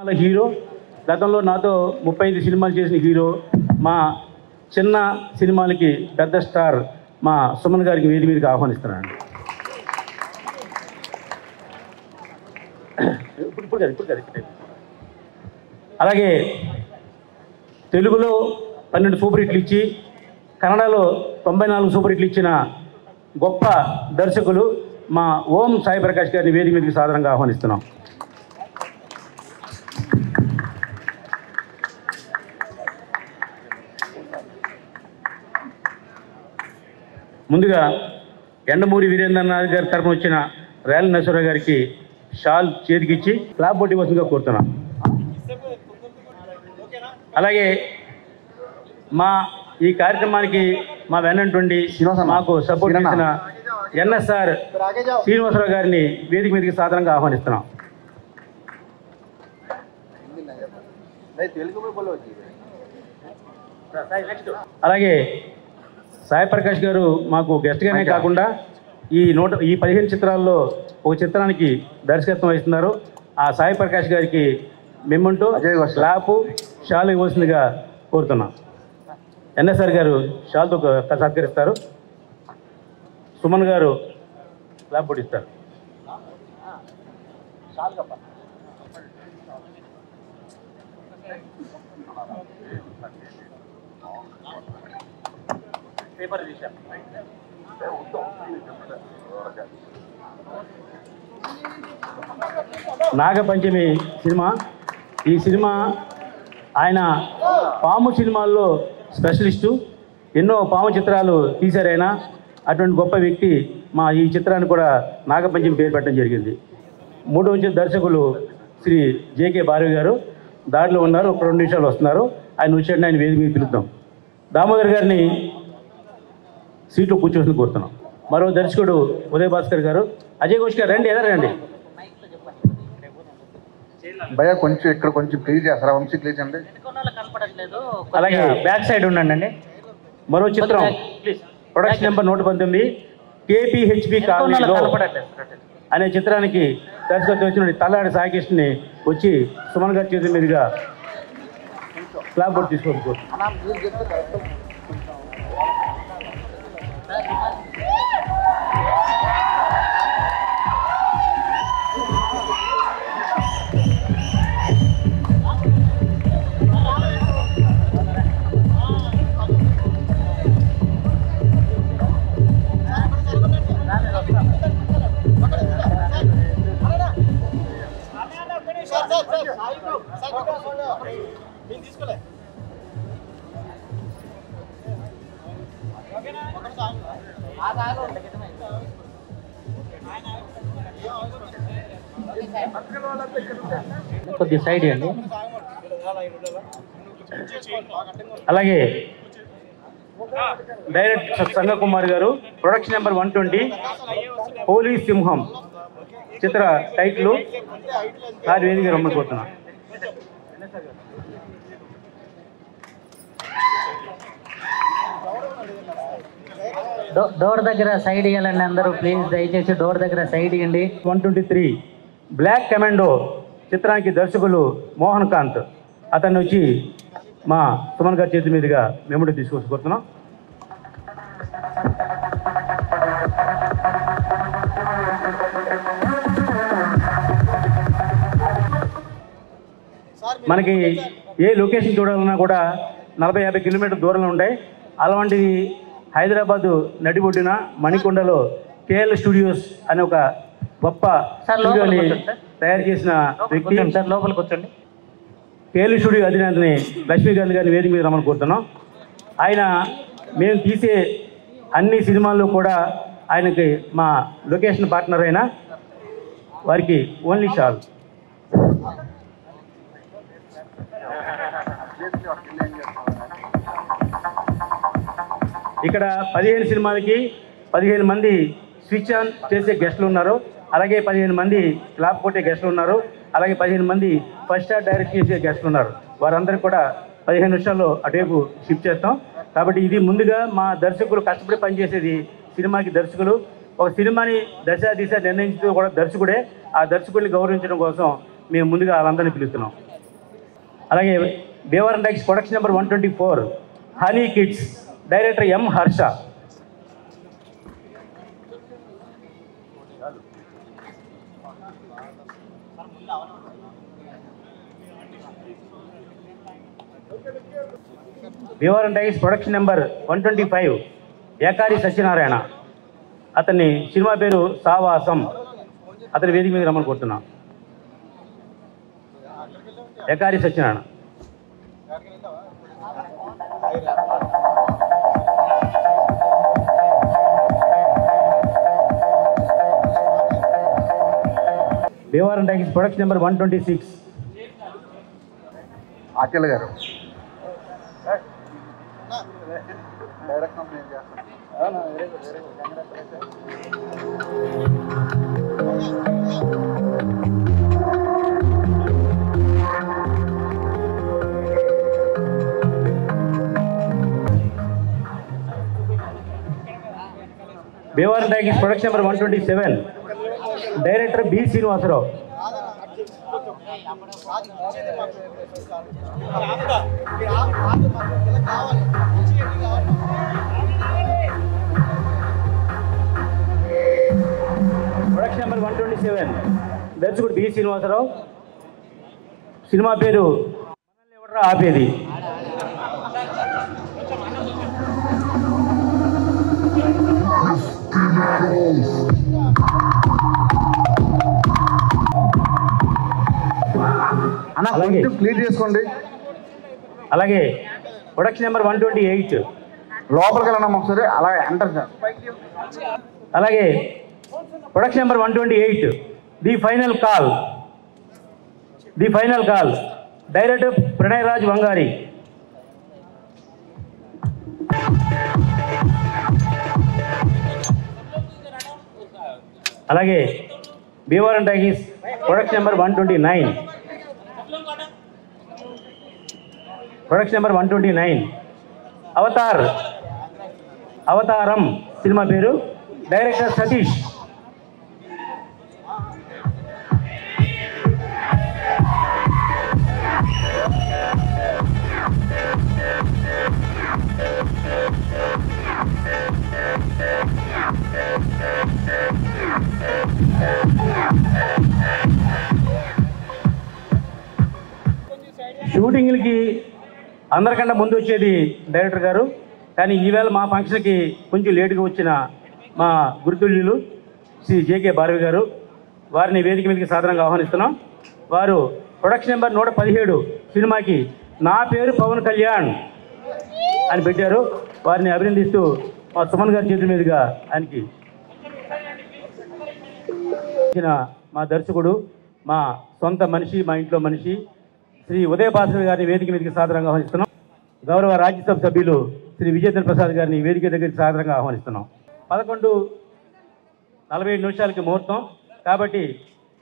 సినిమాల హీరో, గతంలో నాతో 35 సినిమాలు చేసిన హీరో, మా చిన్న సినిమాలకి పెద్ద స్టార్ మా సుమన్ గారికి వేది మీదకి ఆహ్వానిస్తున్నాను. అలాగే తెలుగులో 12 సూపర్ హిట్లు ఇచ్చి కన్నడలో 94 సూపర్ హిట్లు ఇచ్చిన గొప్ప దర్శకులు మా ఓం సాయి ప్రకాష్ గారిని వేది మీదకి సాధారణంగా ఆహ్వానిస్తున్నాం. ముందుగా ఎండమూరి వీరేంద్రనాథ్ గారి తరఫున వచ్చిన రేల నరసింహరావు గారికి షాల్ చేతికిచ్చి క్లాప్ బొట్టి వసంగా కోరుతున్నాం. అలాగే మా ఈ కార్యక్రమానికి మా వెన్నంటుండి మాకు సపోర్ట్ చేసిన ఎన్ఎస్ఆర్ శ్రీనివాసరావు గారిని వేదిక మీదకి సాధారణంగా ఆహ్వానిస్తున్నాం. అలాగే సాయి ప్రకాష్ గారు మాకు గెస్ట్గానే కాకుండా ఈ 15 చిత్రాల్లో ఒక చిత్రానికి దర్శకత్వం వహిస్తున్నారు. ఆ సాయి ప్రకాష్ గారికి మెమ్మంటూ స్లాపు షాల్ ఇవ్వాల్సిందిగా కోరుతున్నాం. ఎన్ఎస్ఆర్ గారు షాల్తో సత్కరిస్తారు. సుమన్ గారు స్లాబ్ పొడిస్తారు. నాగపంచమి సినిమా. ఈ సినిమా ఆయన పాము సినిమాల్లో స్పెషలిస్టు, ఎన్నో పాము చిత్రాలు తీశారైనా. అటువంటి గొప్ప వ్యక్తి మా ఈ చిత్రాన్ని కూడా నాగపంచమి పేరు పెట్టడం జరిగింది. 3వ దర్శకులు శ్రీ జేకే భారవి గారు దారిలో ఉన్నారు, ఒక 2 నిమిషాలు వస్తున్నారు. ఆయన వచ్చాడని ఆయన వేదిక మీద పిలుద్దాం. దామోదర్ గారిని సీట్లో కూర్చోవలసింది కోరుతున్నాం. మరో దర్శకుడు ఉదయ్ భాస్కర్ గారు. అజయ్ ఘోష్ గారు రండి, ఎదరండి భయ. కొంచెం ఇక్కడ కొంచెం ప్లీజ్ చేస్తారా, వంశీ ప్లీజ్ అండి. అలాగే బ్యాక్ సైడ్ ఉండండి. మరో చిత్రం ప్రొడక్షన్ నెంబర్ 119 KPHP కాలనీలో అనే చిత్రానికి దర్శకత్వం వచ్చిన తల్లాడి సాయికృష్ణని వచ్చి సుమన్ గారి చేతుల మీదుగా క్లాప్ బోర్డు తీసుకోవచ్చు. కొద్ది సైడ్ అండి. అలాగే డైరెక్టర్ సంగకుమార్ గారు. ప్రొడక్షన్ నెంబర్ 120 పోలీస్ సింహం చిత్ర టైటిల్ సార్ వేదిక రమ్మనిపోతున్నా. డోర్ దగ్గర సైడ్ ఇవ్వాలండి అందరూ ప్లీజ్, దయచేసి డోర్ దగ్గర సైడ్ ఇవ్వండి. 123 బ్లాక్ కమాండో చిత్రానికి దర్శకులు మోహన్ కాంత్. అతన్ని వచ్చి మా సుమన్ గారి చేతి మీదుగా మెమరీ తీసుకొచ్చుకుంటున్నాం. మనకి ఏ లొకేషన్ చూడాలన్నా కూడా 40-50 కిలోమీటర్ల దూరంలో ఉంటాయి. అలాంటిది హైదరాబాదు నడిబొడ్డున మణికొండలో KL స్టూడియోస్ అనే ఒక గొప్ప స్టూడియోని తయారు చేసిన వ్యక్తి. లోపలికి వచ్చండి. KL స్టూడియో అధినేతని లక్ష్మీకాంత్ గారిని వేదిక మీద రమ్మని కోరుతున్నాం. ఆయన మేము తీసే అన్ని సినిమాల్లో కూడా ఆయనకి మా లొకేషన్ పార్ట్నర్ అయిన వారికి ఓన్లీ షాల్. ఇక్కడ 15 సినిమాలకి 15 మంది స్విచ్ ఆన్ చేసే గెస్టులు ఉన్నారు. అలాగే 15 మంది క్లాప్ కొట్టే గెస్టులు ఉన్నారు. అలాగే 15 మంది ఫస్ట్ స్టార్ డైరెక్ట్ చేసే గెస్టులు ఉన్నారు. వారందరికీ కూడా 15 నిమిషాల్లో అటువైపు షిఫ్ట్ చేస్తాం. కాబట్టి ఇది ముందుగా మా దర్శకులు కష్టపడి పనిచేసేది సినిమాకి దర్శకులు. ఒక సినిమాని దశ దిశ నిర్ణయించడం కూడా దర్శకుడే. ఆ దర్శకుడిని గౌరవించడం కోసం మేము ముందుగా వాళ్ళందరినీ పిలుస్తున్నాం. అలాగే Bhimavaram Times production number 124 honey kids, director M Harsha. Bhimavaram Times production number 125 Ekari Satyanarayana, అతన్ని సినిమా పేరు సావాసం. అతని వేదిక మీద రమ్మని కోరుతున్నా. Ekari Satyanarayana. Bhimavaram Times production number 126 Achal garu. Bhimavaram Times production number 127 director B Srinivasa Rao. Production number 127 దర్శకుడు బి శ్రీనివాసరావు. సినిమా పేరు ఎవడ్రా ఆపేది. అలాగే క్లియర్ చేసుకోండి. అలాగే ప్రొడక్షన్ నెంబర్ 128 లోపలికి వెళ్ళినాం ఒకసారి, అలా ఎంటర్ సార్. అలాగే production number 128 the final call, director Pranay Raj Vangari. అలాగే భీమవరం టైమ్స్ ప్రొడక్షన్ నెంబర్ 129 అవతారం సినిమా పేరు, డైరెక్టర్ సతీష్. షూటింగ్లకి అందరికన్నా ముందు వచ్చేది డైరెక్టర్ గారు. కానీ ఈవేళ మా ఫంక్షన్కి కొంచెం లేటుగా వచ్చిన మా గురుతుల్యులు శ్రీ జేకే భారవి గారు, వారిని వేదిక మీదకి సాధారణంగా ఆహ్వానిస్తున్నాం. వారు ప్రొడక్షన్ నెంబర్ 117 సినిమాకి నా పేరు పవన్ కళ్యాణ్ అని పెట్టారు. వారిని అభినందిస్తూ మా సుమన్ గారి చేతుల మీదుగా ఆయనకి మా దర్శకుడు, మా సొంత మనిషి, మా ఇంట్లో మనిషి శ్రీ ఉదయ భాస్కర్ గారిని వేదిక మీదకి సాధారణంగా ఆహ్వానిస్తున్నాం. గౌరవ రాజ్యసభ సభ్యులు శ్రీ విజేంద్ర ప్రసాద్ గారిని వేదిక దగ్గరికి సాధారణంగా ఆహ్వానిస్తున్నాం. 11:47 ముహూర్తం కాబట్టి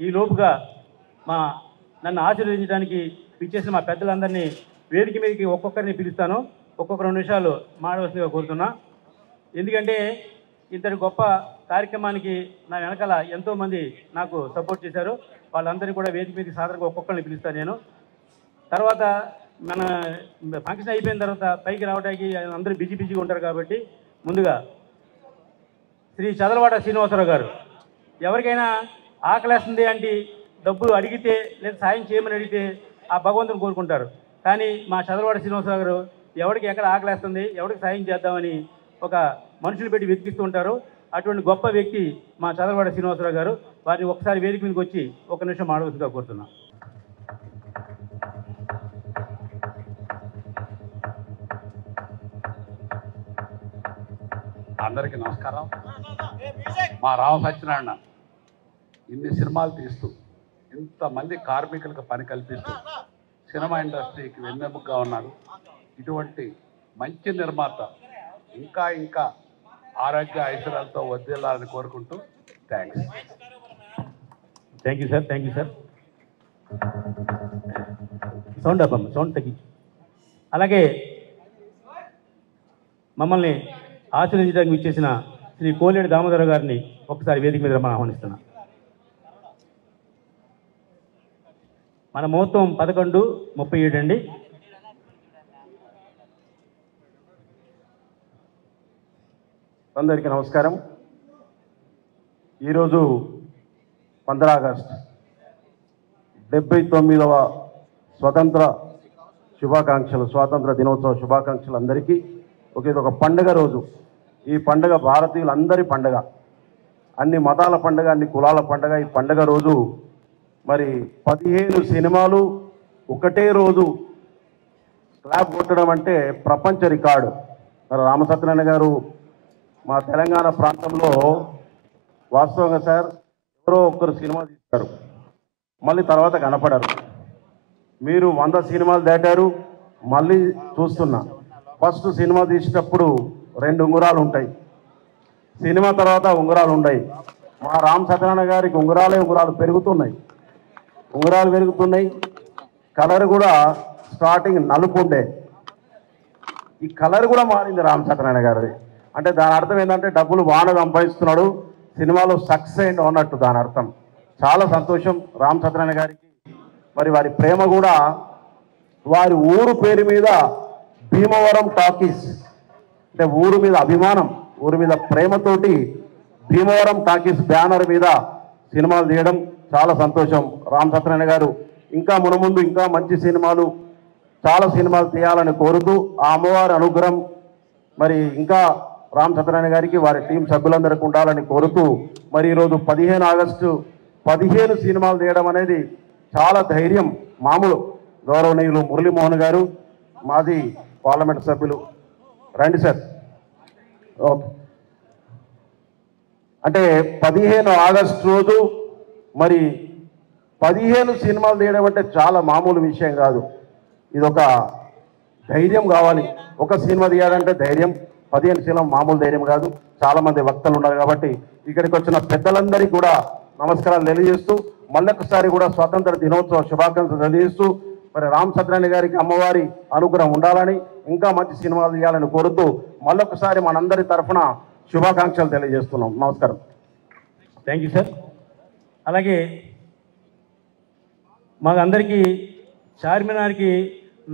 ఈ లోపుగా నన్ను ఆశీర్వదించడానికి పిలిచేసిన మా పెద్దలందరినీ వేదిక మీదకి ఒక్కొక్కరిని పిలుస్తాను. ఒక్కొక్క 2 నిమిషాలు మాడవలసిందిగా కోరుతున్నా. ఎందుకంటే ఇంతటి గొప్ప కార్యక్రమానికి నా వెనకాల ఎంతోమంది నాకు సపోర్ట్ చేశారు. వాళ్ళందరినీ కూడా వేదిక మీదకి సాధారణంగా ఒక్కొక్కరిని పిలుస్తాను నేను. తర్వాత మన ఫంక్షన్ అయిపోయిన తర్వాత పైకి రావడానికి అందరూ బిజీగా ఉంటారు కాబట్టి ముందుగా శ్రీ చదలవాడ శ్రీనివాసరావు గారు, ఎవరికైనా ఆకలేస్తుంది అంటే డబ్బులు అడిగితే లేదా సాయం చేయమని అడిగితే ఆ భగవంతుని కోరుకుంటారు. కానీ మా చదలవాడ శ్రీనివాసరావు గారు ఎవరికి ఎక్కడ ఆకలేస్తుంది, ఎవరికి సాయం చేద్దామని ఒక మనుషులు పెట్టి వెతికిస్తూ ఉంటారు. అటువంటి గొప్ప వ్యక్తి మా చదలవాడ శ్రీనివాసరావు గారు. వారిని ఒకసారి వేదిక మీదకి వచ్చి 1 నిమిషం మాడవలసిందిగా కోరుతున్నాం. అందరికీ నమస్కారం. మా రామ సత్యనారాయణ ఇన్ని సినిమాలు తీస్తూ ఇంతమంది కార్మికులకు పని కల్పిస్తూ సినిమా ఇండస్ట్రీకి వెన్నెముకగా ఉన్నారు. ఇటువంటి మంచి నిర్మాత ఇంకా ఇంకా ఆరోగ్య ఐశ్వర్యాలతో వర్ధిల్లాలని కోరుకుంటూ thanks. Thank you sir. Sound తగ్గించు. అలాగే మమ్మల్ని ఆశీర్వదించడానికి ఇచ్చేసిన శ్రీ కోలేడు దామోదర గారిని ఒకసారి వేదిక మీద మనం ఆహ్వానిస్తున్నాం. మన ముహూర్తం 11:37 అండి. అందరికీ నమస్కారం. ఈరోజు 15 ఆగస్టు 79వ స్వతంత్ర శుభాకాంక్షలు, స్వాతంత్ర దినోత్సవ శుభాకాంక్షలు అందరికీ. ఇది ఒక పండుగ రోజు. ఈ పండుగ భారతీయులందరి పండుగ, అన్ని మతాల పండుగ, అన్ని కులాల పండుగ. ఈ పండుగ రోజు మరి 15 సినిమాలు ఒకటే రోజు క్లాప్ కొట్టడం అంటే ప్రపంచ రికార్డు. మరి రామసత్యనారాయణ గారు మా తెలంగాణ ప్రాంతంలో వాస్తవంగా సార్ ఎవరో ఒక్కరు సినిమా తీస్తారు, మళ్ళీ తర్వాత కనపడరు. మీరు 100 సినిమాలు దాటారు. మళ్ళీ చూస్తున్నా, ఫస్ట్ సినిమా తీసేటప్పుడు 2 ఉంగరాలు ఉంటాయి, సినిమా తర్వాత ఉంగరాలు ఉన్నాయి. మా రామ్ సత్యనారాయణ గారికి ఉంగరాలు పెరుగుతున్నాయి, కలర్ కూడా స్టార్టింగ్ నలుపు ఉండే, ఈ కలర్ కూడా మారింది రామ్ సత్యనారాయణ గారిది. అంటే దాని అర్థం ఏంటంటే డబ్బులు బాగా సంపాదిస్తున్నాడు, సినిమాలో సక్సెస్ అయింది అన్నట్టు దాని అర్థం. చాలా సంతోషం రామ్ సత్యనారాయణ గారికి. మరి వారి ప్రేమ కూడా వారి ఊరు పేరు మీద భీమవరం టాకీస్, అంటే ఊరు మీద అభిమానం, ఊరి మీద ప్రేమతోటి భీమవరం టాకీస్ బ్యానర్ మీద సినిమాలు తీయడం చాలా సంతోషం. రామ్ సత్యనారాయణ గారు ఇంకా మునముందు ఇంకా మంచి సినిమాలు, చాలా సినిమాలు తీయాలని కోరుతూ ఆ అమ్మవారి అనుగ్రహం మరి ఇంకా రామ్ సత్యనారాయణ గారికి వారి టీం సభ్యులందరికీ ఉండాలని కోరుతూ మరి ఈరోజు 15 ఆగస్టు 15 సినిమాలు తీయడం అనేది చాలా ధైర్యం. మామూలు గౌరవనీయులు మురళీమోహన్ గారు, మాజీ పార్లమెంట్ సభ్యులు, రండి సార్. ఓకే, అంటే 15 ఆగస్టు రోజు మరి 15 సినిమాలు తీయడం అంటే చాలా మామూలు విషయం కాదు. ఇదొక ధైర్యం కావాలి. ఒక సినిమా తీయాలంటే ధైర్యం, 15 సినిమా మామూలు ధైర్యం కాదు. చాలామంది వక్తలు ఉన్నారు కాబట్టి ఇక్కడికి వచ్చిన పెద్దలందరికీ కూడా నమస్కారాలు తెలియజేస్తూ మళ్ళొకసారి కూడా స్వాతంత్ర దినోత్సవ శుభాకాంక్షలు తెలియజేస్తూ మరి రామ్ సత్యనారాయణ గారికి అమ్మవారి అనుగ్రహం ఉండాలని, ఇంకా మంచి సినిమాలు తీయాలని కోరుతూ మళ్ళొకసారి మనందరి తరఫున శుభాకాంక్షలు తెలియజేస్తున్నాం. నమస్కారం. Thank you sir. అలాగే మాకందరికీ చార్మినార్కి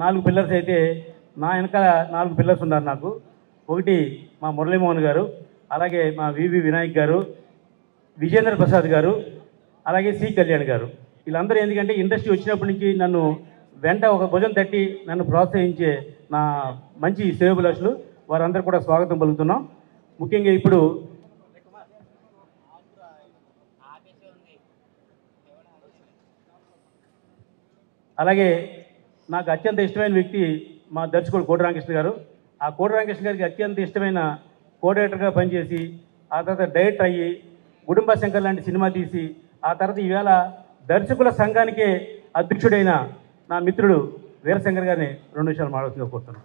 4 పిల్లర్స్ అయితే నా వెనక 4 పిల్లర్స్ ఉన్నారు నాకు. ఒకటి మా మురళీమోహన్ గారు, అలాగే మా వివి వినాయక్ గారు, విజేంద్ర ప్రసాద్ గారు, అలాగే సి కళ్యాణ్ గారు. వీళ్ళందరూ ఎందుకంటే ఇండస్ట్రీ వచ్చినప్పటి నుంచి నన్ను వెంట ఒక భుజం తట్టి నన్ను ప్రోత్సహించే నా మంచి శ్రేయోభిలాషులు, వారందరూ కూడా స్వాగతం పలుకుతున్నాం. ముఖ్యంగా ఇప్పుడు అలాగే నాకు అత్యంత ఇష్టమైన వ్యక్తి మా దర్శకుడు కోటి రామకృష్ణ గారు. ఆ కోటి రామకృష్ణ గారికి అత్యంత ఇష్టమైన కోఆర్డినేటర్గా పనిచేసి ఆ తర్వాత డైరెక్టర్ అయ్యి కుటుంబ శంకర్ లాంటి సినిమా తీసి ఆ తర్వాత ఈవేళ దర్శకుల సంఘానికే అధ్యక్షుడైన నా మిత్రుడు వీరశంకర్ గారిని 2 నిమిషాలు మాట్లాడుతూ కోరుతున్నాను.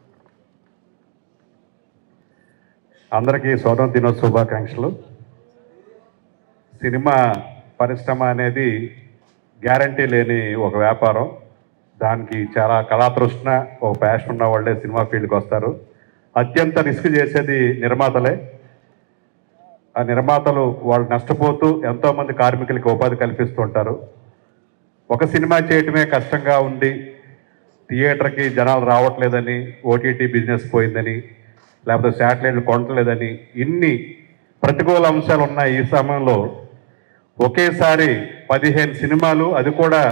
అందరికీ స్వాతంత్ర దినోత్సవ శుభాకాంక్షలు. సినిమా పరిశ్రమ అనేది గ్యారంటీ లేని ఒక వ్యాపారం. దానికి చాలా కళాతృష్ణ, ఒక ప్యాషన్ ఉన్న వాళ్ళే సినిమా ఫీల్డ్కి వస్తారు. అత్యంత రిస్క్ చేసేది నిర్మాతలే. ఆ నిర్మాతలు వాళ్ళు నష్టపోతూ ఎంతోమంది కార్మికులకి ఉపాధి కల్పిస్తుంటారు. ఒక సినిమా చేయటమే కష్టంగా ఉండి థియేటర్కి జనాలు రావట్లేదని, ఓటీటీ బిజినెస్ పోయిందని, లేకపోతే శాటిలైట్లు కొనట్లేదని ఇన్ని ప్రతికూల అంశాలు ఉన్న ఈ సమయంలో ఒకేసారి 15 సినిమాలు, అది కూడా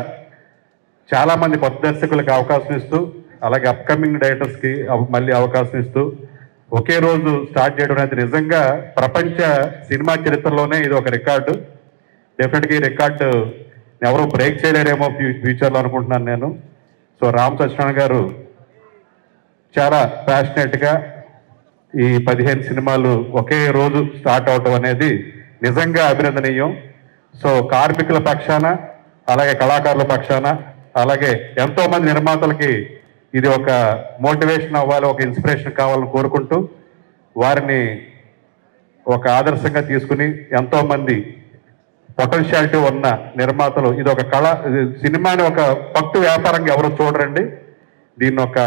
చాలామంది కొత్త దర్శకులకు అవకాశం ఇస్తూ, అలాగే అప్కమింగ్ డైరెక్టర్స్కి మళ్ళీ అవకాశం ఇస్తూ ఒకే రోజు స్టార్ట్ చేయడం అనేది నిజంగా ప్రపంచ సినిమా చరిత్రలోనే ఇది ఒక రికార్డు. డెఫినెట్గా ఈ రికార్డు ఎవరు బ్రేక్ చేయలేరేమో ఫ్యూచర్లో అనుకుంటున్నాను నేను. సో రామ్ సత్యనారాయణ గారు చాలా ప్యాషనెట్గా ఈ 15 సినిమాలు ఒకే రోజు స్టార్ట్ అవటం అనేది నిజంగా అభినందనీయం. సో కార్మికుల పక్షాన, అలాగే కళాకారుల పక్షాన, అలాగే ఎంతోమంది నిర్మాతలకి ఇది ఒక మోటివేషన్ అవ్వాలి, ఒక ఇన్స్పిరేషన్ కావాలని కోరుకుంటూ వారిని ఒక ఆదర్శంగా తీసుకుని ఎంతోమంది పొటెన్షియాలిటీ ఉన్న నిర్మాతలు, ఇది ఒక కళ, సినిమాని ఒక భక్తి వ్యాపారంగా ఎవరు చూడరండి, దీన్ని ఒక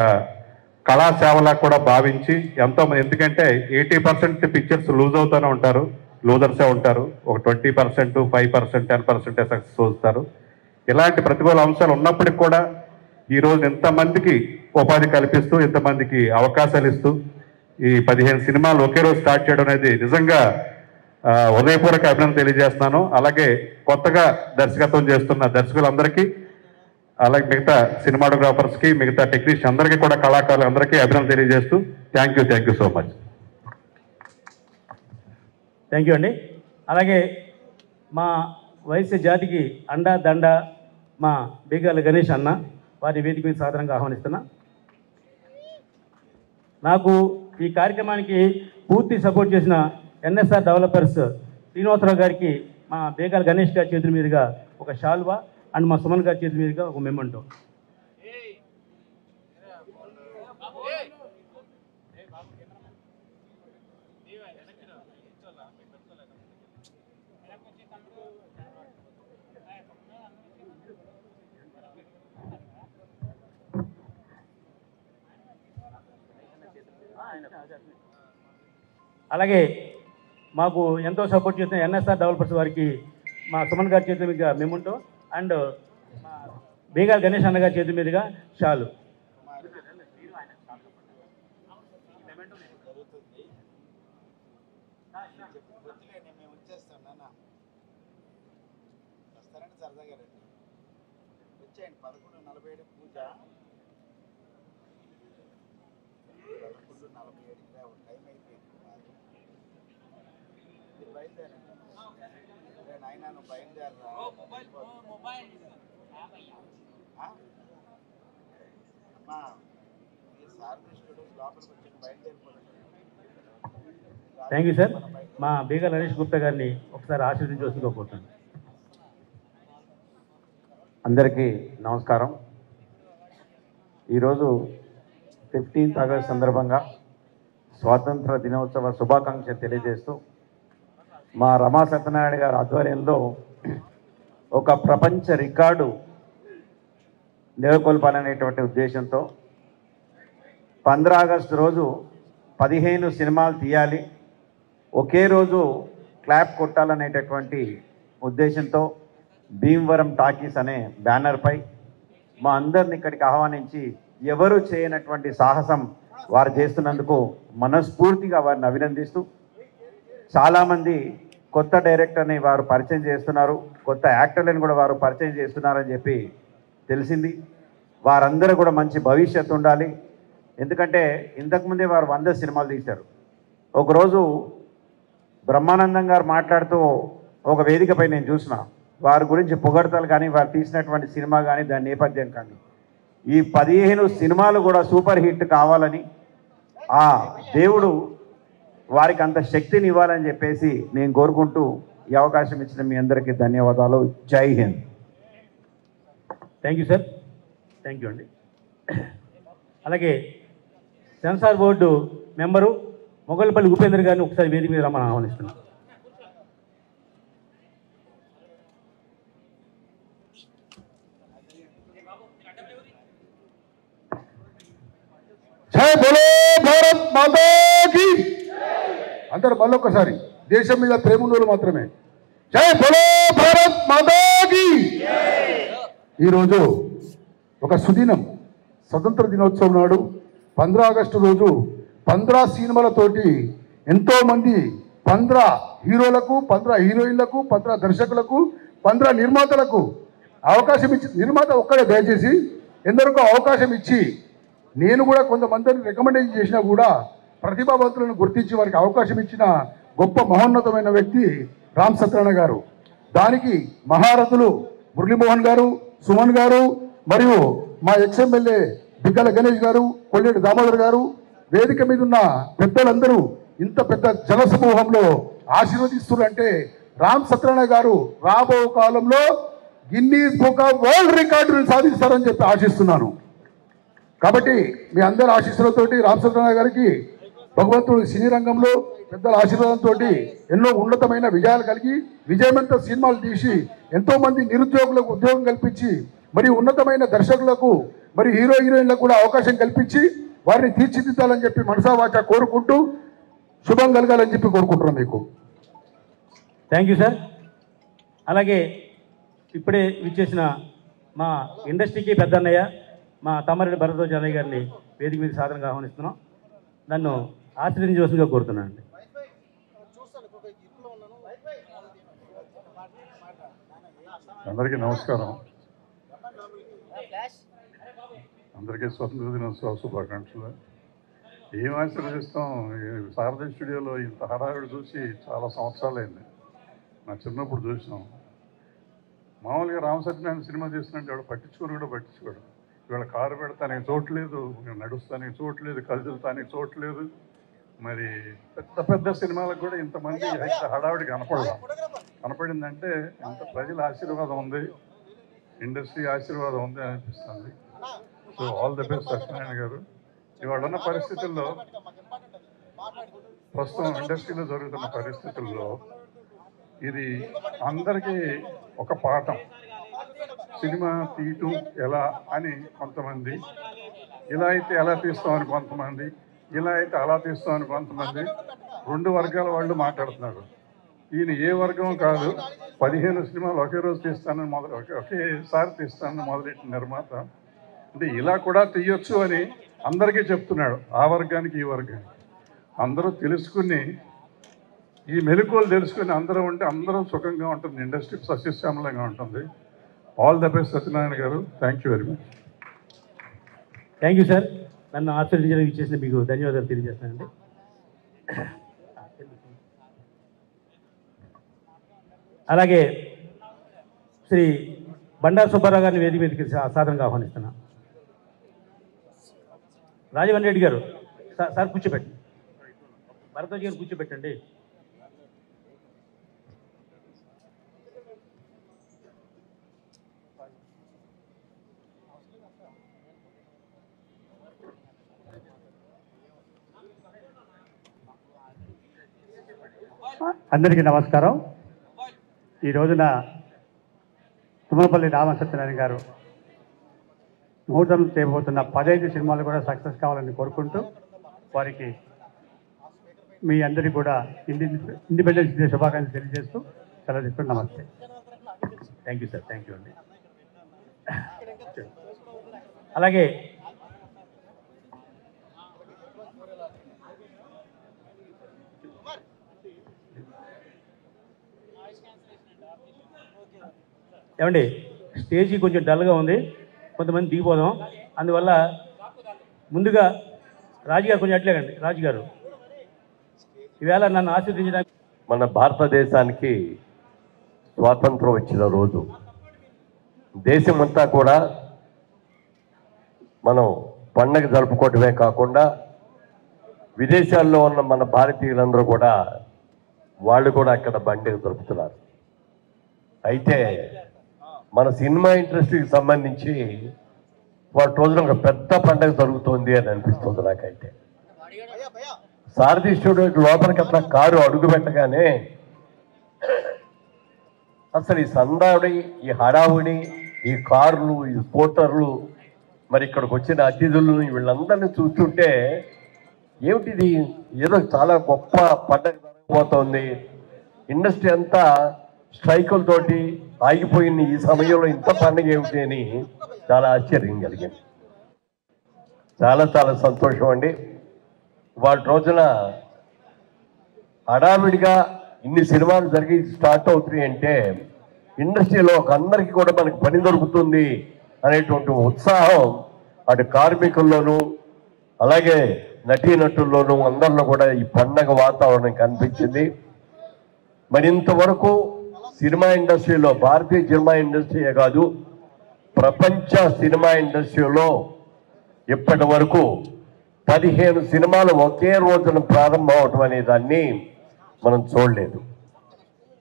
కళాసేవలా కూడా భావించి ఎంతోమంది, ఎందుకంటే 80% పిక్చర్స్ లూజ్ అవుతూనే ఉంటారు, లూజర్సే ఉంటారు. ఒక 20%, 5%, 10% సక్సెస్ వస్తారు. ఇలాంటి ప్రతికూల అంశాలు ఉన్నప్పటికి కూడా ఈరోజు ఎంతమందికి ఉపాధి కల్పిస్తూ ఎంతమందికి అవకాశాలు ఇస్తూ ఈ 15 సినిమాలు ఒకే రోజు స్టార్ట్ చేయడం అనేది నిజంగా హృదయపూర్వక అభినందన తెలియజేస్తున్నాను. అలాగే కొత్తగా దర్శకత్వం చేస్తున్న దర్శకులందరికీ, అలాగే మిగతా సినిమాటోగ్రాఫర్స్కి, మిగతా టెక్నీషియన్ అందరికీ కూడా, కళాకారులు అందరికీ అభినందన తెలియజేస్తూ thank you so much. Thank you అండి. అలాగే మా వైశ్య జాతికి అండా దండ మా బీగాల గణేష్ అన్న, వారి వేదిక మీద సాధారణంగా ఆహ్వానిస్తున్నా. నాకు ఈ కార్యక్రమానికి పూర్తి సపోర్ట్ చేసిన ఎన్ఎస్ఆర్ డెవలపర్స్ శ్రీనివాసరావు గారికి మా బేగాల గణేష్ గారి చేతుల మీదుగా ఒక షాల్వా అండ్ మా సుమన్ గారి చేతుల మీదుగా ఒక మెమెంటో. అలాగే మాకు ఎంతో సపోర్ట్ చేసిన ఎన్ఎస్ఆర్ డెవలపర్స్ వారికి మా సుమన్ గారి చేతుల మీదుగా మెమెంటో అండ్ మా బేగాల గణేష్ అన్న గారి చేతుల మీదుగా షాలు. Thank you sir. మా బేగాల నరేష్ గుప్తా గారిని ఒకసారి ఆశీర్వదించవలసిందిగా కోరుతాను. అందరికీ నమస్కారం. ఈరోజు 15th ఆగస్ట్ సందర్భంగా స్వాతంత్ర దినోత్సవ శుభాకాంక్షలు తెలియజేస్తూ మా రమా సత్యనారాయణ గారి ఆధ్వర్యంలో ఒక ప్రపంచ రికార్డు నెలకొల్పాలనేటువంటి ఉద్దేశంతో 15 ఆగస్టు రోజు 15 సినిమాలు తీయాలి, ఒకే రోజు క్లాప్ కొట్టాలనేటటువంటి ఉద్దేశంతో భీమవరం టాకీస్ అనే బ్యానర్పై మా అందరిని ఇక్కడికి ఆహ్వానించి ఎవరు చేయనటువంటి సాహసం వారు చేస్తున్నందుకు మనస్ఫూర్తిగా వారిని అభినందిస్తూ, చాలామంది కొత్త డైరెక్టర్ని వారు పరిచయం చేస్తున్నారు, కొత్త యాక్టర్లను కూడా వారు పరిచయం చేస్తున్నారని చెప్పి తెలిసింది. వారందరూ కూడా మంచి భవిష్యత్తు ఉండాలి. ఎందుకంటే ఇంతకుముందే వారు 100 సినిమాలు తీశారు. ఒకరోజు బ్రహ్మానందం గారు మాట్లాడుతూ ఒక వేదికపై నేను చూసిన వారి గురించి పొగడతలు కానీ, వారు తీసినటువంటి సినిమా కానీ, దాని నేపథ్యం కానీ, ఈ 15 సినిమాలు కూడా సూపర్ హిట్ కావాలని ఆ దేవుడు వారికి అంత శక్తిని ఇవ్వాలని చెప్పేసి నేను కోరుకుంటూ ఈ అవకాశం ఇచ్చిన మీ అందరికీ ధన్యవాదాలు. జై Hind. Thank you sir. Thank you అండి. అలాగే censor board member Mogalpalli Upendra గారిని ఒకసారి వేదిక మీద రమ్మని ఆహ్వానిస్తున్నాం. జై బోలో భారత్ మాతా కీ. అందరూ మళ్ళొక్కసారి దేశం మీద ప్రేమ ఉన్నోళ్ళు మాత్రమే. జై బోలో భారత్ మాతా కీ. ఈరోజు ఒక సుదినం, స్వతంత్ర దినోత్సవం నాడు 15 ఆగస్టు రోజు 15 సినిమాలతోటి ఎంతోమంది 15 హీరోలకు, 15 హీరోయిన్లకు, 15 దర్శకులకు, 15 నిర్మాతలకు అవకాశం ఇచ్చి, నిర్మాత ఒక్కడే దయచేసి ఎందరికో అవకాశం ఇచ్చి, నేను కూడా కొంతమందిని రికమెండేషన్ చేసినా కూడా ప్రతిభావంతులను గుర్తించి వారికి అవకాశం ఇచ్చిన గొప్ప మహోన్నతమైన వ్యక్తి రామ్ సత్యనారాయణ గారు. దానికి మహారథులు మురళీమోహన్ గారు, సుమన్ గారు, మరియు మా ఎక్స్ఎమ్మెల్యే బిగ్గల గణేష్ గారు, కొల్లేటి దామోదర్ గారు, వేదిక మీద ఉన్న పెద్దలందరూ ఇంత పెద్ద జనసమూహంలో ఆశీర్వదిస్తున్నారంటే రామ్ సత్యనారాయణ గారు రాబో కాలంలో గిన్నీస్ బుక్ ఆఫ్ వరల్డ్ రికార్డును సాధిస్తారని చెప్పి ఆశిస్తున్నాను. కాబట్టి మీ అందరి ఆశీస్సులతోటి రామ్ సత్యనారాయణ గారికి భగవంతుడు సినీ రంగంలో పెద్దల ఆశీర్వాదంతో ఎన్నో ఉన్నతమైన విజయాలు కలిగి, విజయవంత సినిమాలు తీసి ఎంతోమంది నిరుద్యోగులకు ఉద్యోగం కల్పించి, మరియు ఉన్నతమైన దర్శకులకు మరియు హీరో హీరోయిన్లకు కూడా అవకాశం కల్పించి వారిని తీర్చిదిద్దాలని చెప్పి మనసా వాచా కోరుకుంటూ శుభం కలగాలని చెప్పి కోరుకుంటున్నాం మీకు. Thank you sir. అలాగే ఇప్పుడే విచ్చేసిన మా ఇండస్ట్రీకి పెద్దన్నయ్య మా తమ్మారెడ్డి భరద్వాజ అన్నయ్య గారిని వేదిక మీద సాధనగా ఆహ్వానిస్తున్నాం. నన్ను ఆశీర్వదించవలసిందిగా కోరుతున్నానండి. అందరికీ నమస్కారం. అందరికీ స్వతంత్ర దినోత్సవ శుభాకాంక్షలు. ఏం ఆశీర్వదిస్తాం, శారదా స్టూడియోలో ఇంత హడావిడి చూసి చాలా సంవత్సరాలైంది. నా చిన్నప్పుడు చూసినాం. మామూలుగా రామసత్యనారాయణ సినిమా తీసినట్టు ఎవడు పట్టించుకోడు. ఇవాళ కారు పెడతానికి చోట్లేదు, నడుస్తానికి చోట్లేదు, కదులుతానికి చోట్లేదు. మరి పెద్ద సినిమాలకు కూడా ఇంతమంది హడావిడి కనపడిందంటే ఇంత ప్రజల ఆశీర్వాదం ఉంది, ఇండస్ట్రీ ఆశీర్వాదం ఉంది అనిపిస్తుంది. So all the best Satyanarayana గారు. ఇవాళ ఉన్న పరిస్థితుల్లో, ప్రస్తుతం ఇండస్ట్రీలో జరుగుతున్న పరిస్థితుల్లో ఇది అందరికీ ఒక పాఠం. సినిమా తీయటం ఎలా అని కొంతమంది, ఇలా అయితే ఎలా తీస్తామని కొంతమంది, ఇలా అయితే అలా తీస్తామని కొంతమంది, 2 వర్గాల వాళ్ళు మాట్లాడుతున్నారు. ఈయన ఏ వర్గం కాదు, 15 సినిమాలు ఒకే రోజు తీస్తానని ఒకేసారి తీస్తానని మొదలెట్టిన నిర్మాత. అంటే ఇలా కూడా తీయొచ్చు అని అందరికీ చెప్తున్నాడు. ఆ వర్గానికి ఈ వర్గానికి అందరూ తెలుసుకుని, ఈ మెలకువలు తెలుసుకుని అందరూ ఉంటే అందరం సుఖంగా ఉంటుంది, ఇండస్ట్రీ సస్యశ్యామలంగా ఉంటుంది. ఆల్ ద బెస్ట్ సత్యనారాయణ గారు. Thank you very much. Thank you sir. నన్ను ఆశీర్వదించడానికి ఇచ్చేసిన మీకు ధన్యవాదాలు తెలియజేస్తానండి. అలాగే శ్రీ బండారు సుబ్బారావు గారిని వేదిక మీదకి సాధారణంగా ఆహ్వానిస్తున్నాను. రాజవన్ రెడ్డి గారు సార్ కూర్చోబెట్టండి, భరద్వాజ్ గారు కూర్చోబెట్టండి. అందరికీ నమస్కారం. ఈ రోజున తుమ్మలపల్లి రామసత్యనారాయణ గారు ముహూర్తం చేయబోతున్న 15 సినిమాలు కూడా సక్సెస్ కావాలని కోరుకుంటూ, వారికి మీ అందరికీ కూడా ఇండిపెండెన్స్ డే శుభాకాంక్షలు తెలియజేస్తూ సెలవు తీసుకుని నమస్తే. Thank you sir. Thank you అండి. అలాగే ఏమండి, స్టేజీ కొంచెం డల్గా ఉంది, కొంతమంది దిగిపోదాం. అందువల్ల ముందుగా రాజుగారు కొంచెం అట్లేకండి. రాజుగారు ఈవేళ నన్ను ఆశీర్వదించడానికి, మన భారతదేశానికి స్వాతంత్రం వచ్చిన రోజు దేశమంతా కూడా మనం పండగ జరుపుకోవటమే కాకుండా విదేశాల్లో ఉన్న మన భారతీయులందరూ కూడా వాళ్ళు కూడా అక్కడ పండుగ జరుపుతున్నారు. అయితే మన సినిమా ఇండస్ట్రీకి సంబంధించి వాటి రోజున ఒక పెద్ద పండుగ జరుగుతుంది అని అనిపిస్తుంది నాకైతే. సారథి స్టూడియో లోపలికి అట్లా కారు అడుగు పెట్టగానే అసలు ఈ సందాడి, ఈ హడావుడి, ఈ కార్లు, ఈ స్కూటర్లు, మరి ఇక్కడికి వచ్చిన అతిథులు, వీళ్ళందరినీ చూస్తుంటే ఏమిటిది, ఏదో చాలా గొప్ప పండుగ జరగబోతోంది, ఇండస్ట్రీ అంతా స్ట్రైకులతోటి ఆగిపోయిన ఈ సమయంలో ఇంత పండుగ ఏమిటి అని చాలా ఆశ్చర్యం కలిగింది. చాలా చాలా సంతోషం అండి. వాటి రోజున హడావిడిగా ఇన్ని సినిమాలు జరిగి స్టార్ట్ అవుతున్నాయి అంటే ఇండస్ట్రీలో ఒక అందరికీ కూడా మనకి పని దొరుకుతుంది అనేటువంటి ఉత్సాహం అటు కార్మికుల్లోనూ అలాగే నటీనటుల్లోనూ అందరిలో కూడా ఈ పండగ వాతావరణం కనిపించింది. మరి ఇంతవరకు సినిమా ఇండస్ట్రీలో, భారతీయ సినిమా ఇండస్ట్రీయే కాదు ప్రపంచ సినిమా ఇండస్ట్రీలో ఇప్పటి వరకు 15 సినిమాలు ఒకే రోజున ప్రారంభం అవటం అనే దాన్ని మనం చూడలేదు.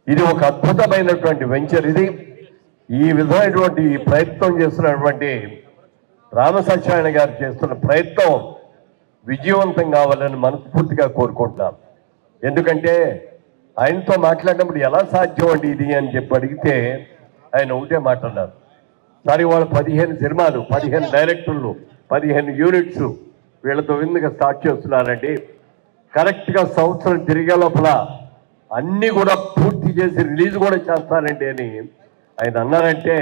ఇది ఒక అద్భుతమైనటువంటి వెంచర్. ఇది ఈ విధమైనటువంటి ప్రయత్నం చేస్తున్నటువంటి రామసత్యనారాయణ గారు చేస్తున్న ప్రయత్నం విజయవంతం కావాలని మనస్ఫూర్తిగా కోరుకుంటున్నాం. ఎందుకంటే ఆయనతో మాట్లాడినప్పుడు ఎలా సాధ్యం అండి ఇది అని చెప్పి అడిగితే ఆయన ఒకటే మాట్లాడారు, సరే వాళ్ళు 15 సినిమాలు, 15 డైరెక్టర్లు, 15 యూనిట్స్ వీళ్ళతో విందుగా స్టార్ట్ చేస్తున్నారండి. కరెక్ట్గా సంవత్సరం తిరిగే లోపల అన్నీ కూడా పూర్తి చేసి రిలీజ్ కూడా చేస్తారండి అని ఆయన అన్నారంటే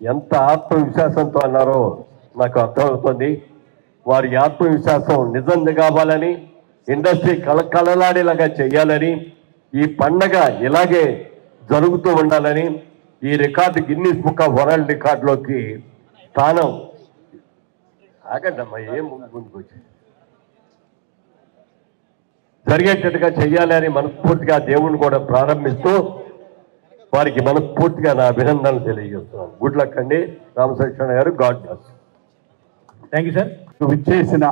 ఎంత ఆత్మవిశ్వాసంతో అన్నారో నాకు అర్థమవుతుంది. వారి ఆత్మవిశ్వాసం నిజం కావాలని, ఇండస్ట్రీ కళలాడేలాగా చేయాలని, ఈ పండగ ఇలాగే జరుగుతూ ఉండాలని, ఈ record Guinness book of world రికార్డులోకి స్థానం ఆగండమ్మా, ఏం ముందుకు వచ్చి జరిగేటట్టుగా చెయ్యాలని మనస్ఫూర్తిగా దేవుణ్ణి కూడా ప్రారంభిస్తూ వారికి మనస్ఫూర్తిగా నా అభినందనలు తెలియజేస్తున్నాను. గుడ్ లక్ అండి రామసత్యనారాయణ గారు. God bless. Thank you sir. విచ్చేసిన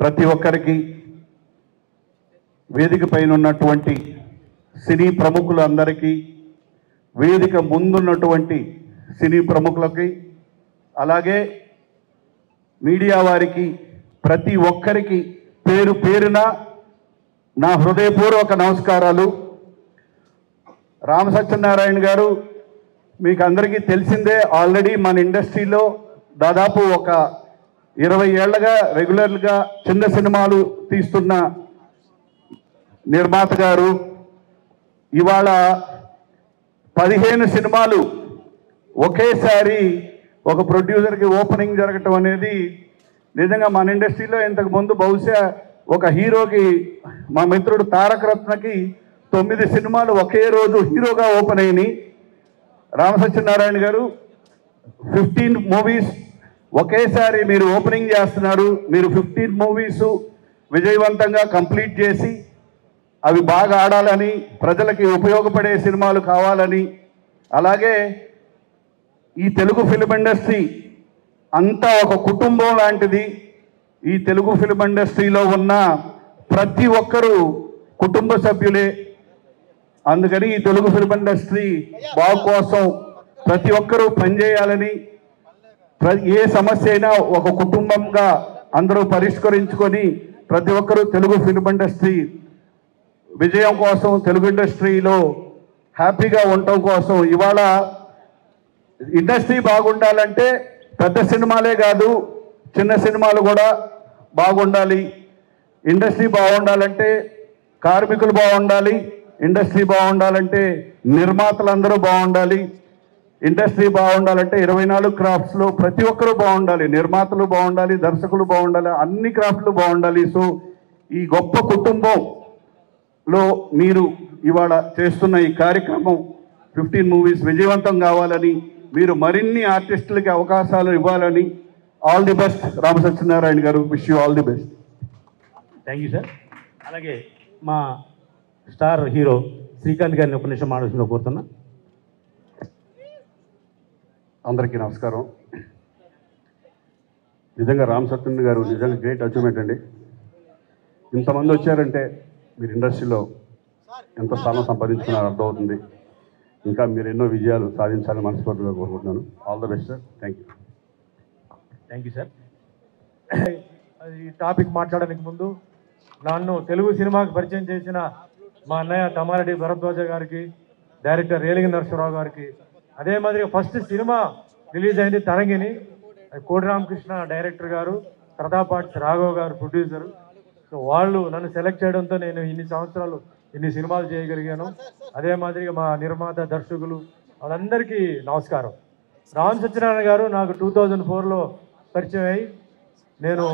ప్రతి ఒక్కరికి, వేదిక పైన ఉన్నటువంటి సినీ ప్రముఖులందరికీ, వేదిక ముందున్నటువంటి సినీ ప్రముఖులకి, అలాగే మీడియా వారికి, ప్రతి ఒక్కరికి పేరు పేరున నా హృదయపూర్వక నమస్కారాలు. రామసత్యనారాయణ గారు మీకు అందరికీ తెలిసిందే. ఆల్రెడీ మన ఇండస్ట్రీలో దాదాపు ఒక 20 ఏళ్లుగా రెగ్యులర్గా చిన్న సినిమాలు తీస్తున్న నిర్మాత గారు. ఇవాళ 15 సినిమాలు ఒకేసారి ఒక ప్రొడ్యూసర్కి ఓపెనింగ్ జరగటం అనేది నిజంగా మన ఇండస్ట్రీలో ఇంతకు ముందు బహుశా ఒక హీరోకి, మా మిత్రుడు తారక రత్నకి 9 సినిమాలు ఒకే రోజు హీరోగా ఓపెన్ అయినాయి. రామసత్యనారాయణ గారు 15 మూవీస్ ఒకేసారి మీరు ఓపెనింగ్ చేస్తున్నారు. మీరు 15 మూవీస్ విజయవంతంగా కంప్లీట్ చేసి అవి బాగా ఆడాలని, ప్రజలకి ఉపయోగపడే సినిమాలు కావాలని, అలాగే ఈ తెలుగు ఫిల్మ్ ఇండస్ట్రీ అంతా ఒక కుటుంబం లాంటిది. ఈ తెలుగు ఫిల్మ్ ఇండస్ట్రీలో ఉన్న ప్రతి ఒక్కరూ కుటుంబ సభ్యులే. అందుకని ఈ తెలుగు ఫిల్మ్ ఇండస్ట్రీ బాగు కోసం ప్రతి ఒక్కరూ పనిచేయాలని, ఏ సమస్య అయినా ఒక కుటుంబంగా అందరూ పరిష్కరించుకొని ప్రతి ఒక్కరూ తెలుగు ఫిల్మ్ ఇండస్ట్రీ విజయం కోసం, తెలుగు ఇండస్ట్రీలో హ్యాపీగా ఉండటం కోసం, ఇవాళ ఇండస్ట్రీ బాగుండాలంటే పెద్ద సినిమాలే కాదు, చిన్న సినిమాలు కూడా బాగుండాలి. ఇండస్ట్రీ బాగుండాలంటే కార్మికులు బాగుండాలి. ఇండస్ట్రీ బాగుండాలంటే నిర్మాతలందరూ బాగుండాలి. ఇండస్ట్రీ బాగుండాలంటే 24 క్రాఫ్ట్స్లో ప్రతి ఒక్కరూ బాగుండాలి. నిర్మాతలు బాగుండాలి, దర్శకులు బాగుండాలి, అన్ని క్రాఫ్ట్లు బాగుండాలి. సో ఈ గొప్ప కుటుంబంలో మీరు ఇవాళ చేస్తున్న ఈ కార్యక్రమం 15 మూవీస్ విజయవంతం కావాలని, మీరు మరిన్ని ఆర్టిస్టులకి అవకాశాలు ఇవ్వాలని. ఆల్ ది బెస్ట్ రామసత్యనారాయణ గారు. Wish you all the best. Thank you sir. అలాగే మా స్టార్ హీరో శ్రీకాంత్ గారిని ఒక నిమిషం మాట్లాడుతున్నా కోరుతున్నా. అందరికీ నమస్కారం. నిజంగా రామసత్యనారాయణ గారు నిజంగా గ్రేట్ అచీవ్మెంట్ అండి. ఇంతమంది వచ్చారంటే మీరు ఇండస్ట్రీలో ఎంత స్థానం సంపాదించుకున్నారో అర్థమవుతుంది. ఇంకా మీరు ఎన్నో విజయాలు సాధించాలని మనస్ఫూర్తిగా కోరుకుంటున్నాను. All the best sir. Thank you. Thank you sir. ఈ టాపిక్ మాట్లాడడానికి ముందు నన్ను తెలుగు సినిమాకి పరిచయం చేసిన మా అన్నయ్య తమ్మారెడ్డి భరద్వాజ గారికి, డైరెక్టర్ రేలింగి నరసింహరావు గారికి, అదే మాదిరిగా ఫస్ట్ సినిమా రిలీజ్ అయింది తరంగిణి, కోడి రామకృష్ణ డైరెక్టర్ గారు, ప్రతాపాటి రాఘవ్ గారు ప్రొడ్యూసరు. సో వాళ్ళు నన్ను సెలెక్ట్ చేయడంతో నేను ఇన్ని సంవత్సరాలు ఇన్ని సినిమాలు చేయగలిగాను. అదే మాదిరిగా మా నిర్మాత, దర్శకులు వాళ్ళందరికీ నమస్కారం. రామ్ సత్యనారాయణ గారు నాకు 2004లో పరిచయం అయ్యి, నేను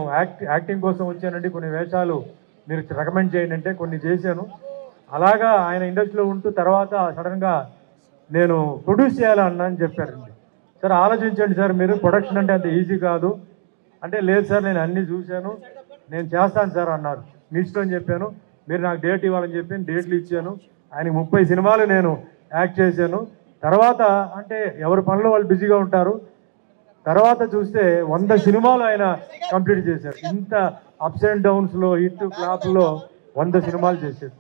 యాక్టింగ్ కోసం వచ్చానండి, కొన్ని వేషాలు మీరు రికమెండ్ చేయండి అంటే కొన్ని చేశాను. అలాగా ఆయన ఇండస్ట్రీలో ఉంటూ తర్వాత సడన్గా నేను ప్రొడ్యూస్ చేయాలన్నా అని చెప్పారండి. సార్ ఆలోచించండి సార్, మీరు ప్రొడక్షన్ అంటే అంత ఈజీ కాదు అంటే, లేదు సార్ నేను అన్నీ చూశాను, నేను చేస్తాను సార్ అన్నారు. మీ ఇష్టం అని చెప్పాను. మీరు నాకు డేట్ ఇవ్వాలని చెప్పి డేట్లు ఇచ్చాను. ఆయన 30 సినిమాలు నేను యాక్ట్ చేశాను. తర్వాత అంటే ఎవరి పనిలో వాళ్ళు బిజీగా ఉంటారు. తర్వాత చూస్తే 100 సినిమాలు ఆయన కంప్లీట్ చేశారు. ఇంత అప్స్ అండ్ డౌన్స్లో, హిట్ ఫ్లాప్లో 100 సినిమాలు చేశారు.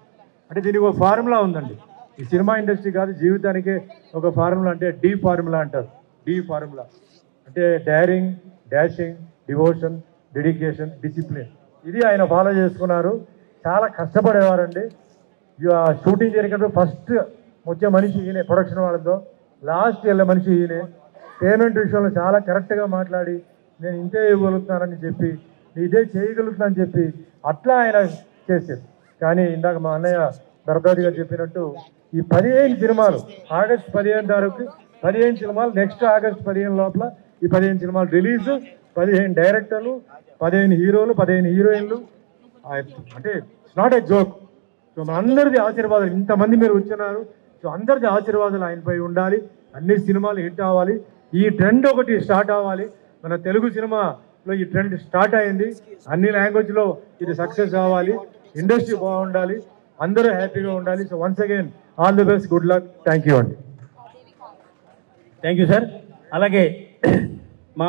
అంటే దీనికి ఒక ఫార్ములా ఉందండి. ఈ సినిమా ఇండస్ట్రీ కాదు, జీవితానికే ఒక ఫార్ములా, అంటే డి ఫార్ములా అంటారు. డి ఫార్ములా అంటే daring, dashing, devotion, dedication, discipline. ఇది ఆయన ఫాలో చేసుకున్నారు. చాలా కష్టపడేవారండి. షూటింగ్ జరిగినప్పుడు ఫస్ట్ వచ్చే మనిషి ఈయనే, ప్రొడక్షన్ వాళ్ళతో లాస్ట్ వెళ్ళే మనిషి ఈయనే. పేమెంట్ విషయంలో చాలా కరెక్ట్గా మాట్లాడి, నేను ఇంతే ఇవ్వగలుగుతున్నానని చెప్పి, ఇదే చేయగలుగుతున్నానని చెప్పి అట్లా ఆయన చేశారు. కానీ ఇందాక మా అన్నయ్య భరద్వాజ్ గారు చెప్పినట్టు ఈ 15 సినిమాలు ఆగస్టు 15 తారీఖు 15 సినిమాలు నెక్స్ట్ ఆగస్టు 15 లోపల ఈ 15 సినిమాలు రిలీజ్, 15 డైరెక్టర్లు, 15 హీరోలు, 15 హీరోయిన్లు. అంటే it's not a joke. So మన అందరిది ఆశీర్వాదాలు, ఇంతమంది మీరు వచ్చినారు. సో అందరిది ఆశీర్వాదాలు ఆయనపై ఉండాలి. అన్ని సినిమాలు హిట్ అవ్వాలి. ఈ ట్రెండ్ ఒకటి స్టార్ట్ అవ్వాలి. మన తెలుగు సినిమాలో ఈ ట్రెండ్ స్టార్ట్ అయింది. అన్ని లాంగ్వేజ్లో ఇది సక్సెస్ అవ్వాలి. ఇండస్ట్రీ బాగుండాలి. అందరూ హ్యాపీగా ఉండాలి. So once again all the best, good luck. Thank you అండి. Thank you sir. అలాగే మా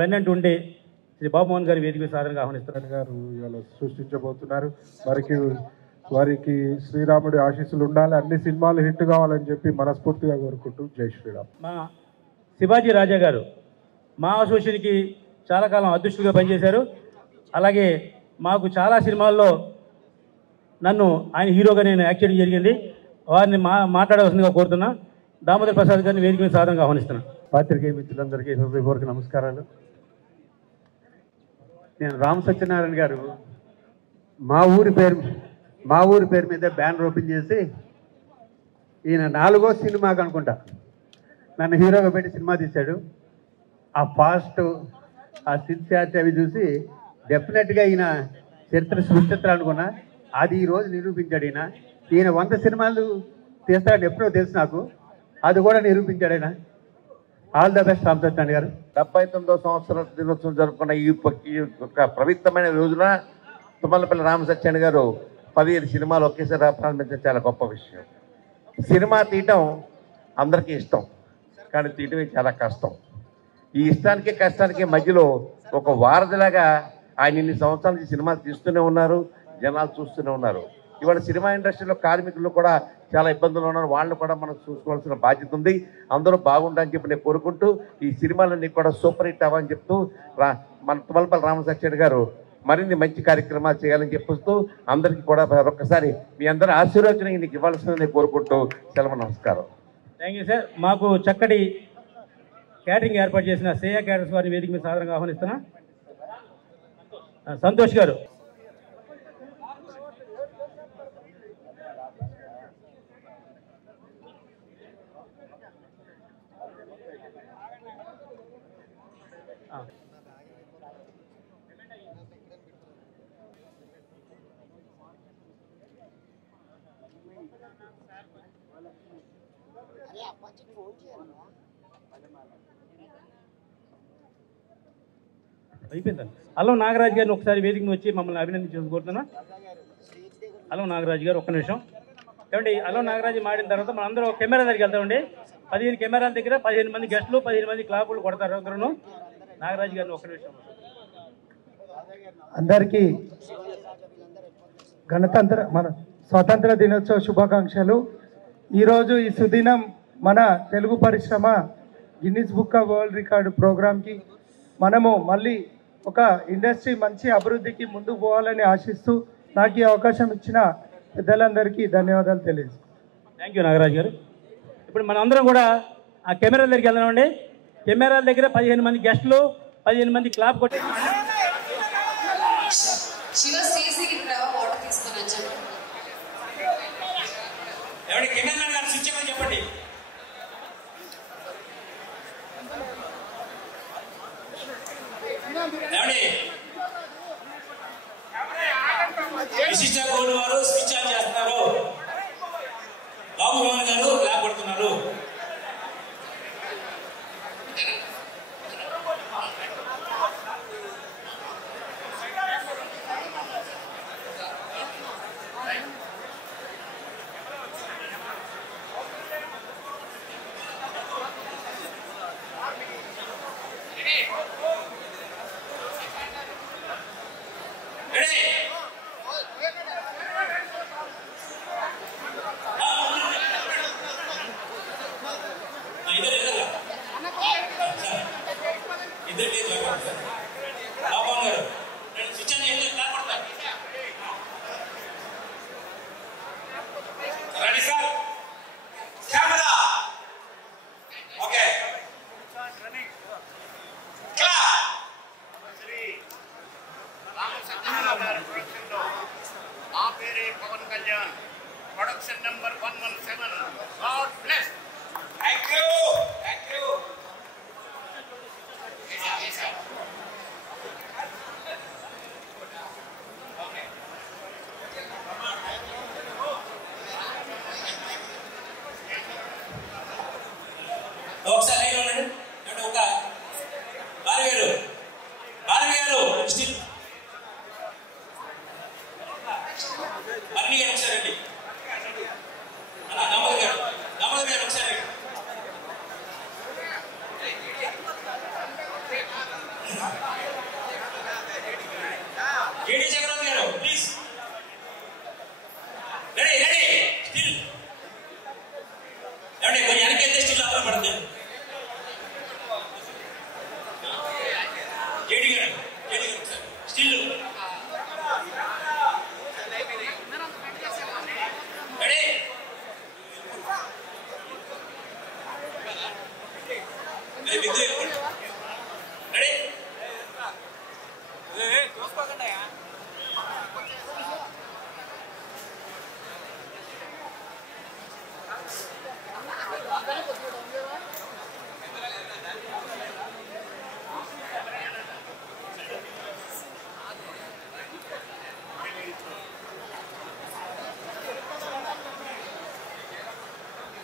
వెన్నంటి ఉండే శ్రీ బాబుమోహన్ గారి వేదిక సాధారణంగా ఆహ్వానిస్తున్నారు. గారు ఇవాళ సృష్టించబోతున్నారు. వారికి శ్రీరాముడి ఆశీస్సులు ఉండాలి. అన్ని సినిమాలు హిట్ కావాలని చెప్పి మనస్ఫూర్తిగా కోరుకుంటూ జై శ్రీరామ్. మా శివాజీ రాజా గారు మా అసోసియేషన్కి చాలా కాలం అదృష్టులుగా పనిచేశారు. అలాగే మాకు చాలా సినిమాల్లో నన్ను ఆయన హీరోగా నేను యాక్ట్ చేయడం జరిగింది. వారిని మాట్లాడవలసిందిగా కోరుతున్నా. దామోదర్ ప్రసాద్ గారిని వేదిక మీద సాధారణంగా ఆహ్వానిస్తున్నాను. పాత్రికేయ మిత్రులందరికీ హృదయపూర్వక నమస్కారాలు. నేను రామ్ సత్యనారాయణ గారు మా ఊరి పేరు మీద బ్యానర్ ఓపెన్ చేసి ఈయన 4వ సినిమాకి అనుకుంటా నన్ను హీరోగా పెట్టి సినిమా తీశాడు. ఆ ఫాస్ట్, ఆ సిన్సియారిటీ అవి చూసి డెఫినెట్గా ఈయన చరిత్ర సృష్టిస్తారు అనుకున్నా. అది ఈరోజు నిరూపించాడు. ఈయన 100 సినిమాలు తీస్తాడని ఎప్పుడో తెలుసు నాకు. అది కూడా నిరూపించాడు ఆయన. All the best Ram Satyanarayana గారు. 79వ సంవత్సర దినోత్సవం జరుపుకున్న ఈ యొక్క పవిత్రమైన రోజున తుమ్మలపల్లి రామ సత్యనారాయణ గారు 15 సినిమాలు ఒకేసారి ప్రారంభించడం చాలా గొప్ప విషయం. సినిమా తీయటం అందరికీ ఇష్టం, కానీ తీయటమే చాలా కష్టం. ఈ ఇష్టానికి కష్టానికి మధ్యలో ఒక వారధిలాగా ఆయన ఇన్ని సంవత్సరాల నుంచి సినిమాలు తీస్తూనే ఉన్నారు, జనాలు చూస్తూనే ఉన్నారు. ఇవాళ సినిమా ఇండస్ట్రీలో కార్మికులు కూడా చాలా ఇబ్బందులు ఉన్నారు. వాళ్ళని కూడా మనం చూసుకోవాల్సిన బాధ్యత ఉంది. అందరూ బాగుండాలని చెప్పి నేను కోరుకుంటూ ఈ సినిమాలన్నీ కూడా సూపర్ హిట్ అవ్వని చెప్తూ మన తుమ్మలపల్లి రామ సత్యనారాయణ గారు మరిన్ని మంచి కార్యక్రమాలు చేయాలని చెప్పిస్తూ అందరికీ కూడా ఒక్కసారి మీ అందరూ ఆశీర్వచనం నీకు ఇవ్వాల్సిందని కోరుకుంటూ సెలవు. నమస్కారం. Thank you sir. మాకు చక్కటి క్యాటరింగ్ ఏర్పాటు చేసిన శ్రేయ క్యాటర్స్ వారి వేదిక మీద సాధారణంగా ఆహ్వానిస్తున్నా. సంతోష్ గారు. అయిపోయిందండి. అల్లం నాగరాజు గారిని ఒకసారి వేదిక మీద వచ్చి మమ్మల్ని అభినందించి కోరుతున్నా. అల్లం నాగరాజు గారు ఒక్క నిమిషం. ఏమండి, అల్లం నాగరాజు మాడిన తర్వాత మనం అందరూ కెమెరా దగ్గరికి వెళ్తామండి. 15 కెమెరాల దగ్గర 15 మంది గెస్టులు, 15 మంది క్లాపులు కొడతారు అందరూ. నాగరాజు గారిని ఒక్క నిమిషం. అందరికీ మన స్వాతంత్ర దినోత్సవ శుభాకాంక్షలు. ఈరోజు ఈ సుదినం మన తెలుగు పరిశ్రమ Guinness book of world record ప్రోగ్రామ్కి మనము మళ్ళీ ఒక ఇండస్ట్రీ మంచి అభివృద్ధికి ముందుకు పోవాలని ఆశిస్తూ నాకు ఈ అవకాశం ఇచ్చిన పెద్దలందరికీ ధన్యవాదాలు తెలియజేస్తాను. థ్యాంక్ యూ నాగరాజు గారు. ఇప్పుడు మనం అందరం కూడా ఆ కెమెరాల దగ్గరికి వెళ్దామండి. కెమెరాల దగ్గర 15 మంది గెస్టులు, 15 మంది క్లాప్ కొట్టి కెమెరా గారు స్విచ్ చేయమని చెప్పండి. విశిష్ట కోడ్ వారు స్విచ్ ఆన్ చేస్తున్నారు. బాబుమోహన్ గారు క్లాప్ కొడుతున్నారు.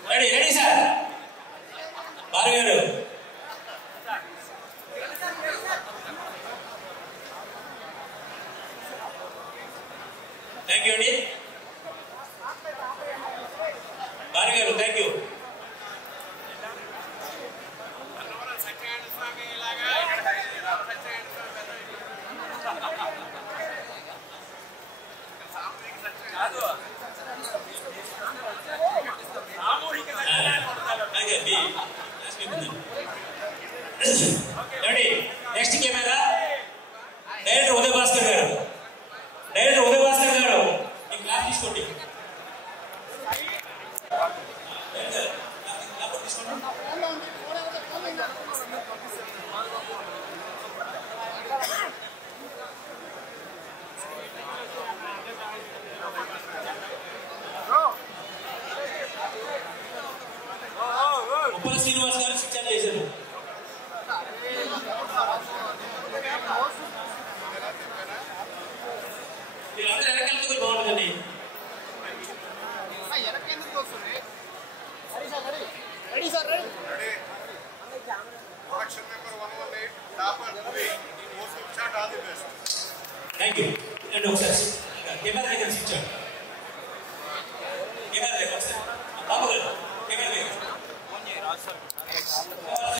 రెడీ రెడీ సార్ భార్గవ్ గారు థ్యాంక్ యూ అండి భార్గవ్ గారు thank you next camera director Uday Bhaskar గారు ఈ క్లాస్ తీసుకోండి ఉప్పల శ్రీనివాస్ గారు శిక్షణ చేశారు మీరందరూ వెనకెళ్తే బాగుంటుందండి థ్యాంక్ యూ అండ్ ఒకసారి కెమెరా దగ్గర ఇచ్చాడు